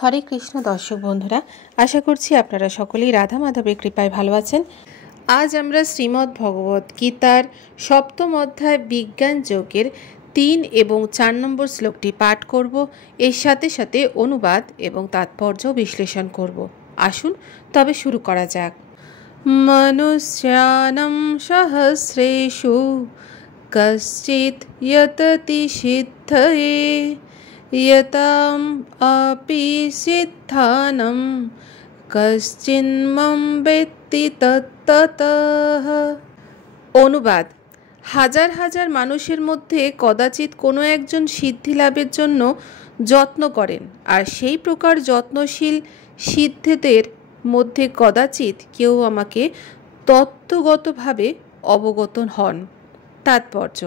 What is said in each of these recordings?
হরে কৃষ্ণ দর্শক বন্ধুরা, আশা করছি আপনারা সকলেই রাধা মাধবের কৃপায় ভালো আছেন। আজ আমরা শ্রীমদ্ ভগবত গীতার সপ্তম অধ্যায় বিজ্ঞান যোগের 3 এবং 4 নম্বর শ্লোকটি পাঠ করব। এর সাথে সাথে অনুবাদ এবং তাৎপর্য বিশ্লেষণ করব। আসুন তবে শুরু করা যাক। মনুষ্যানাং সহস্রেষু কশ্চিৎ যততি সিদ্ধয়ে यताम अपि सिद्धानं कश्चिन्मं वेत्ति तत्ततः। অনুবাদ: হাজার হাজার মানুষের মধ্যে কদাচিৎ কোনো একজন সিদ্ধি লাভের জন্য যত্ন করেন, আর সেই প্রকার যত্নশীল সিদ্ধদের মধ্যে কদাচিৎ কেউ আমাকে তত্ত্বগতভাবে অবগত হন। তাৎপর্য: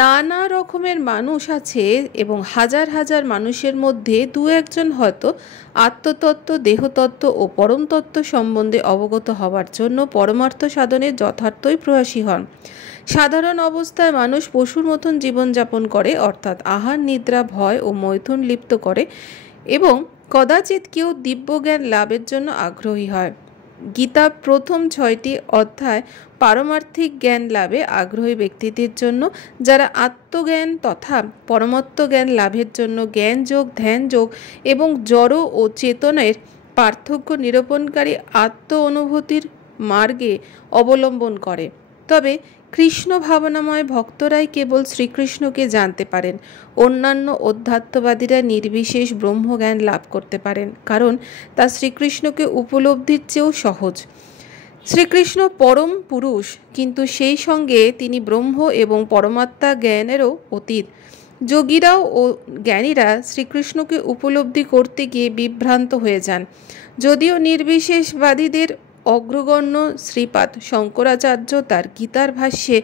নানা রকমের মানুষ আছে এবং হাজার হাজার মানুষের মধ্যে দু একজন হয়তো আত্মতত্ত্ব, দেহতত্ত্ব ও পরমতত্ত্ব সম্বন্ধে অবগত হওয়ার জন্য পরমার্থ সাধনের যথার্থই প্রয়াসী হন। সাধারণ অবস্থায় মানুষ পশুর মতন জীবনযাপন করে, অর্থাৎ আহার, নিদ্রা, ভয় ও মৈথুন লিপ্ত করে, এবং কদাচিৎ কেউ দিব্যজ্ঞান লাভের জন্য আগ্রহী হয়। গীতা প্রথম 6টি অধ্যায় পারমার্থিক জ্ঞান লাভে আগ্রহী ব্যক্তিদের জন্য, যারা আত্মজ্ঞান তথা পরমাত্ম জ্ঞান লাভের জন্য জ্ঞান যোগ, ধ্যান যোগ এবং জড় ও চেতনের পার্থক্য নিরূপণকারী আত্ম অনুভূতির মার্গে অবলম্বন করে। তবে কৃষ্ণ ভাবনাময় ভক্তরাই কেবল শ্রীকৃষ্ণকে জানতে পারেন। অন্যান্য অধ্যাত্মবাদীরা নির্বিশেষ ব্রহ্মজ্ঞান লাভ করতে পারেন, কারণ তা শ্রীকৃষ্ণকে উপলব্ধির চেয়েও সহজ। শ্রীকৃষ্ণ পরম পুরুষ, কিন্তু সেই সঙ্গে তিনি ব্রহ্ম এবং পরমাত্মা জ্ঞানেরও অতীত। যোগীরাও ও জ্ঞানীরা শ্রীকৃষ্ণকে উপলব্ধি করতে গিয়ে বিভ্রান্ত হয়ে যান। যদিও নির্বিশেষবাদীদের অগ্রগণ্য শ্রীপাদ শঙ্করাচার্য তার গীতার ভাষ্যে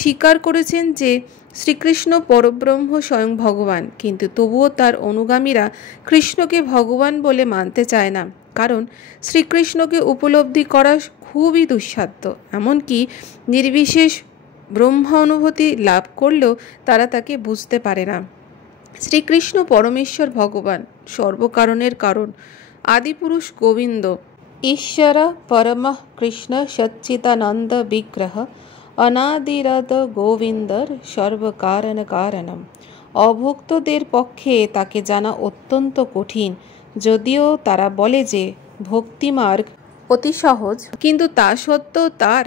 স্বীকার করেছেন যে শ্রীকৃষ্ণ পরব্রহ্ম স্বয়ং ভগবান, কিন্তু তবুও তার অনুগামীরা কৃষ্ণকে ভগবান বলে মানতে চায় না, কারণ শ্রীকৃষ্ণকে উপলব্ধি করা খুবই দুঃসাধ্য। এমনকি নির্বিশেষ ব্রহ্ম অনুভূতি লাভ করলেও তারা তাকে বুঝতে পারে না। শ্রীকৃষ্ণ পরমেশ্বর ভগবান, সর্বকারণের কারণ, আদিপুরুষ গোবিন্দ, ঈশ্বর পরমঃ কৃষ্ণ সচ্চিদানন্দ বিগ্রহ, অনাদিরত গোবিন্দর সর্বকারণ কারণম। অভক্তদের পক্ষে তাকে জানা অত্যন্ত কঠিন, যদিও তারা বলে যে ভক্তিমার্গ অতি সহজ, কিন্তু তা সত্ত্বেও তার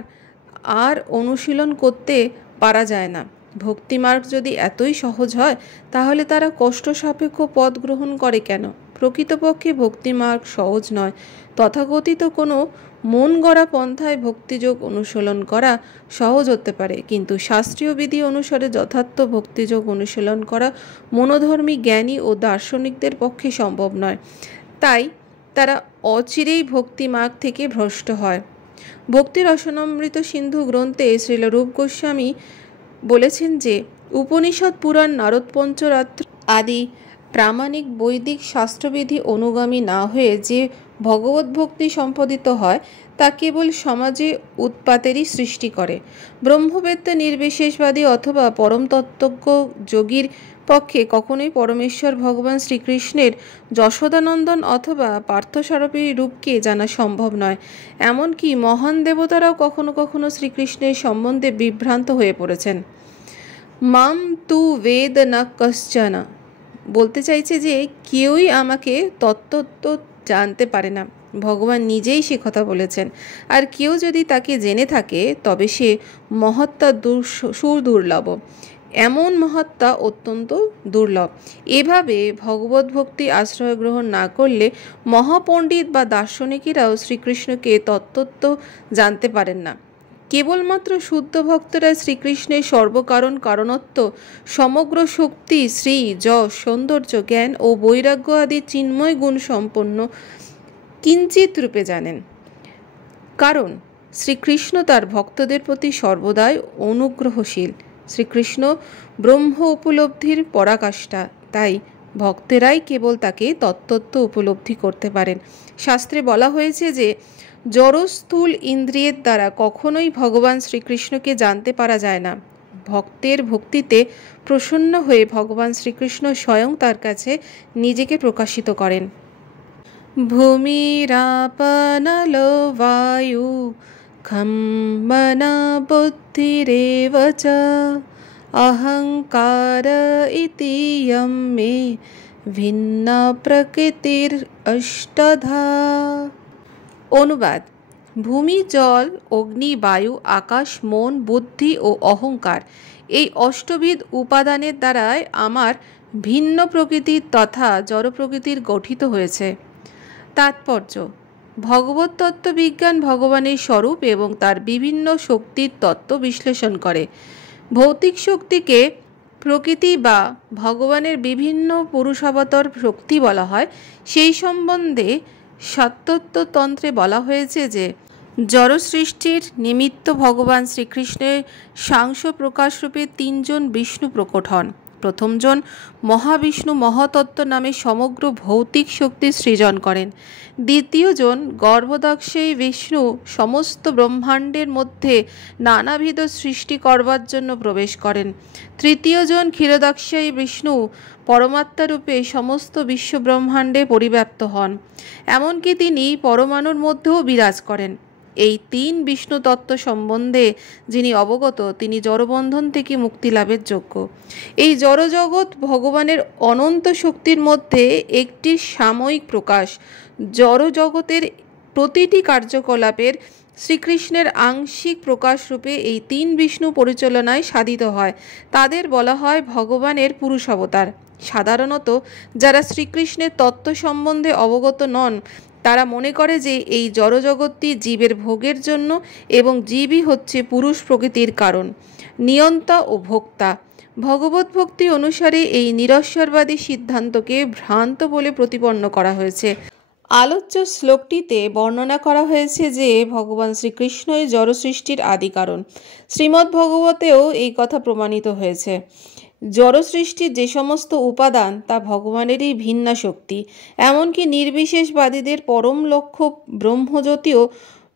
আর অনুশীলন করতে পারা যায় না। ভক্তিমার্গ যদি এতই সহজ হয়, তাহলে তারা কষ্ট সাপেক্ষ পথ গ্রহণ করে কেন? প্রকৃতপক্ষে ভক্তিমার্গ সহজ নয়। তথাকথিত কোনো মন গড়া পন্থায় ভক্তিযোগ অনুশীলন করা সহজ হতে পারে, কিন্তু শাস্ত্রীয় বিধি অনুসারে যথার্থ ভক্তিযোগ অনুশীলন করা মনোধর্মী, জ্ঞানী ও দার্শনিকদের পক্ষে সম্ভব নয়। তাই তারা অচিরেই ভক্তিমার্গ থেকে ভ্রষ্ট হয়। ভক্তি রসনামৃত সিন্ধু গ্রন্থে শ্রীল রূপ গোস্বামী বলেছেন যে উপনিষদ, পুরাণ, নারদ পঞ্চরাত্র আদি প্রামাণিক বৈদিক শাস্ত্রবিধি অনুগামী না হয়ে যে ভগবত ভক্তি সম্পাদিত হয়, তা কেবল সমাজে উৎপাতেরই সৃষ্টি করে। ব্রহ্মবেত্তা, নির্বিশেষবাদী অথবা পরমতত্ত্বজ্ঞ যোগীর পক্ষে কখনোই পরমেশ্বর ভগবান শ্রীকৃষ্ণের যশোদানন্দন অথবা পার্থসারথী রূপকে জানা সম্ভব নয়। এমনকি মহান দেবতারাও কখনো কখনো শ্রীকৃষ্ণের সম্বন্ধে বিভ্রান্ত হয়ে পড়েছেন। মাম তু বেদ না কশ্চন বলতে চাইছে যে কেউই আমাকে তত্ত্ব জানতে পারে না। ভগবান নিজেই সে কথা বলেছেন। আর কেউ যদি তাকে জেনে থাকে, তবে সে মহাত্মা সুদুর্লভ। এমন মহাত্মা অত্যন্ত দুর্লভ। এভাবে ভগবত ভক্তি আশ্রয় গ্রহণ না করলে মহাপণ্ডিত বা দার্শনিকেরাও শ্রীকৃষ্ণকে তত্ত্ব জানতে পারেন না। কেবলমাত্র শুদ্ধ ভক্তরা শ্রীকৃষ্ণের সর্বকারণ, কারণত্ব, সমগ্র শক্তি, শ্রী, যশ, সৌন্দর্য, জ্ঞান ও বৈরাগ্য আদি চিন্ময় গুণ সম্পন্ন কিঞ্চিত রূপে জানেন, কারণ শ্রীকৃষ্ণ তার ভক্তদের প্রতি সর্বদাই অনুগ্রহশীল। শ্রীকৃষ্ণ ব্রহ্ম উপলব্ধির পরাকাষ্ঠা, তাই ভক্তেরাই কেবল তাকে তত্ত্ব উপলব্ধি করতে পারেন। শাস্ত্রে বলা হয়েছে যে জড়স্থূল ইন্দ্রিয়ের দ্বারা কখনোই ভগবান শ্রীকৃষ্ণকে জানতে পারা যায় না। ভক্তের ভক্তিতে প্রসন্ন হয়ে ভগবান শ্রীকৃষ্ণ স্বয়ং তার কাছে নিজেকে প্রকাশিত করেন। भूमिरापनलो वायु खं मन बुद्धिरेव च अहंकार इति यं मे भिन्ना प्रकृतिर अष्टधा। অনুবাদ: ভূমি, জল, অগ্নি, বায়ু, আকাশ, মন, বুদ্ধি ও অহংকার এই অষ্টবিধ উপাদানের দ্বারাই আমার ভিন্ন প্রকৃতির তথা জড় প্রকৃতির গঠিত হয়েছে। তাৎপর্য: ভগবত তত্ত্ববিজ্ঞান ভগবানের স্বরূপ এবং তার বিভিন্ন শক্তির তত্ত্ব বিশ্লেষণ করে। ভৌতিক শক্তিকে প্রকৃতি বা ভগবানের বিভিন্ন পুরুষাবতার শক্তি বলা হয়। সেই সম্বন্ধে সত্যতন্ত্রে বলা হয়েছে যে জড় সৃষ্টির নিমিত্ত ভগবান শ্রীকৃষ্ণের সাংস প্রকাশরূপে তিনজন বিষ্ণু প্রকট হন। প্রথমজন মহাবিষ্ণু মহাতত্ত্ব নামে সমগ্র ভৌতিক শক্তি সৃজন করেন। দ্বিতীয়জন গর্ভদক্ষেই বিষ্ণু সমস্ত ব্রহ্মাণ্ডের মধ্যে নানাবিধ সৃষ্টি করবার জন্য প্রবেশ করেন। তৃতীয়জন ক্ষীরদক্ষেই বিষ্ণু পরমাত্মারূপে সমস্ত বিশ্ব ব্রহ্মাণ্ডে পরিব্যাপ্ত হন, এমনকি তিনি পরমাণুর মধ্যেও বিরাজ করেন। এই তিন বিষ্ণু তত্ত্ব সম্বন্ধে যিনি অবগত তিনি জড়বন্ধন থেকে মুক্তি লাভের যোগ্য। এই জড়জগৎ ভগবানের অনন্ত শক্তির মধ্যে একটি সাময়িক প্রকাশ। জড়জগতের প্রতিটি কার্যকলাপের শ্রীকৃষ্ণের আংশিক প্রকাশরূপে এই তিন বিষ্ণু পরিচালনায় সাধিত হয়। তাদের বলা হয় ভগবানের পুরুষ অবতার। সাধারণত যারা শ্রীকৃষ্ণের তত্ত্ব সম্বন্ধে অবগত নন তারা মনে করে যে এই জড়জগৎটি জীবের ভোগের জন্য এবং জীবই হচ্ছে পুরুষ প্রকৃতির কারণ, নিয়ন্তা ও ভোক্তা। ভগবত ভক্তি অনুসারে এই নিরস্বরবাদী সিদ্ধান্তকে ভ্রান্ত বলে প্রতিপন্ন করা হয়েছে। আলোচ্য শ্লোকটিতে বর্ণনা করা হয়েছে যে ভগবান শ্রীকৃষ্ণই জড় সৃষ্টির আদি কারণ। শ্রীমদ্ ভগবতেও এই কথা প্রমাণিত হয়েছে। জড় সৃষ্টির যে সমস্ত উপাদান তা ভগবানেরই ভিন্ন শক্তি। এমনকি নির্বিশেষবাদীদের পরম লক্ষ্য ব্রহ্মজ্যোতিও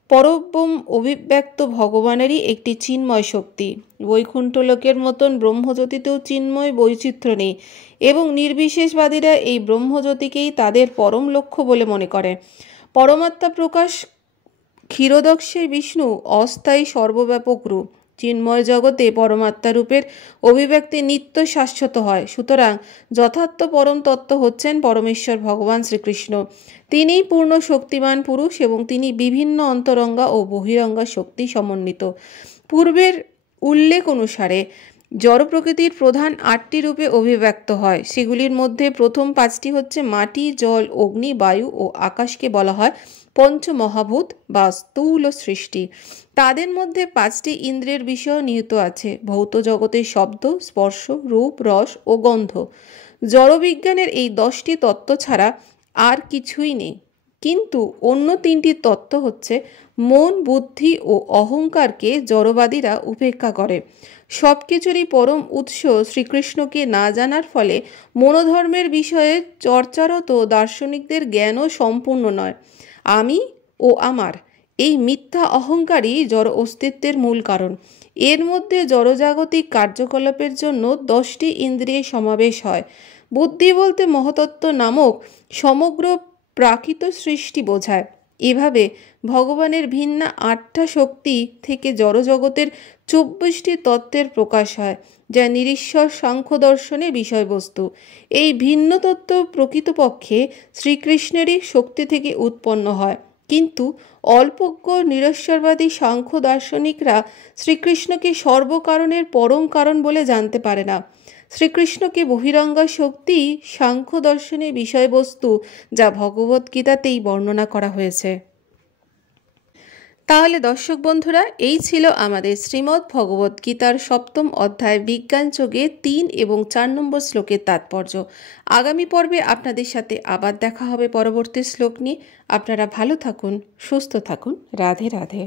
পরব্রহ্ম অভিব্যক্ত ভগবানেরই একটি চিন্ময় শক্তি। বৈকুণ্ঠলোকের মতন ব্রহ্মজ্যোতিতেও চিন্ময় বৈচিত্র্য নেই এবং নির্বিশেষবাদীরা এই ব্রহ্মজ্যোতিকেই তাদের পরম লক্ষ্য বলে মনে করে। পরমাত্মা প্রকাশ ক্ষীরদক্ষেই বিষ্ণু অস্থায়ী সর্বব্যাপক রূপ। চিন্ময় জগতে পরমাত্মা রূপের অভিব্যক্তি নিত্য শাশ্বত হয়। সুতরাং যথার্থ পরম তত্ত্ব হচ্ছেন পরমেশ্বর ভগবান শ্রীকৃষ্ণ। তিনিই পূর্ণ শক্তিমান পুরুষ এবং তিনি বিভিন্ন অন্তরঙ্গা ও বহিরঙ্গা শক্তি সমন্বিত। পূর্বের উল্লেখ অনুসারে জড় প্রকৃতির প্রধান 8টি রূপে অভিব্যক্ত হয়। সেগুলির মধ্যে প্রথম 5টি হচ্ছে মাটি, জল, অগ্নি, বায়ু ও আকাশকে বলা হয় পঞ্চমহাভূত বা স্থূল সৃষ্টি। তাদের মধ্যে 5টি ইন্দ্রিয়ের বিষয় নিহিত আছে: ভৌত জগতের শব্দ, স্পর্শ, রূপ, রস ও গন্ধ। জড়বিজ্ঞানের এই 10টি তত্ত্ব ছাড়া আর কিছুই নেই। কিন্তু অন্য 3টি তত্ত্ব হচ্ছে মন, বুদ্ধি ও অহংকারকে জড়বাদীরা উপেক্ষা করে। সব কিছুরই পরম উৎস শ্রীকৃষ্ণকে না জানার ফলে মনোধর্মের বিষয়ে চর্চারত দার্শনিকদের জ্ঞানও সম্পূর্ণ নয়। আমি ও আমার এই মিথ্যা অহংকারই জড় অস্তিত্বের মূল কারণ। এর মধ্যে জড়জাগতিক কার্যকলাপের জন্য 10টি ইন্দ্রিয়ের সমাবেশ হয়। বুদ্ধি বলতে মহাতত্ত্ব নামক সমগ্র প্রাকৃত সৃষ্টি বোঝায়। এভাবে ভগবানের ভিন্ন 8টা শক্তি থেকে জড়জগতের 24টি তত্ত্বের প্রকাশ হয়, যা নিরীশ্বর সাংখ্য দর্শনের বিষয়বস্তু। এই ভিন্ন তত্ত্ব প্রকৃতপক্ষে শ্রীকৃষ্ণেরই শক্তি থেকে উৎপন্ন হয়, কিন্তু অল্পজ্ঞ নিরস্বরবাদী সাংখ্য দার্শনিকরা শ্রীকৃষ্ণকে সর্বকারণের পরম কারণ বলে জানতে পারে না। শ্রীকৃষ্ণকে বহিরঙ্গা শক্তি সাংখ্য দর্শনের বিষয়বস্তু, যা ভগবদ্গীতাতেই বর্ণনা করা হয়েছে। তাহলে দর্শক বন্ধুরা, এই ছিল আমাদের শ্রীমদ্ ভগবদ্গীতার 7ম অধ্যায় বিজ্ঞান যোগে 3 এবং 4 নম্বর শ্লোকের তাৎপর্য। আগামী পর্বে আপনাদের সাথে আবার দেখা হবে পরবর্তী শ্লোক নিয়ে। আপনারা ভালো থাকুন, সুস্থ থাকুন। রাধে রাধে।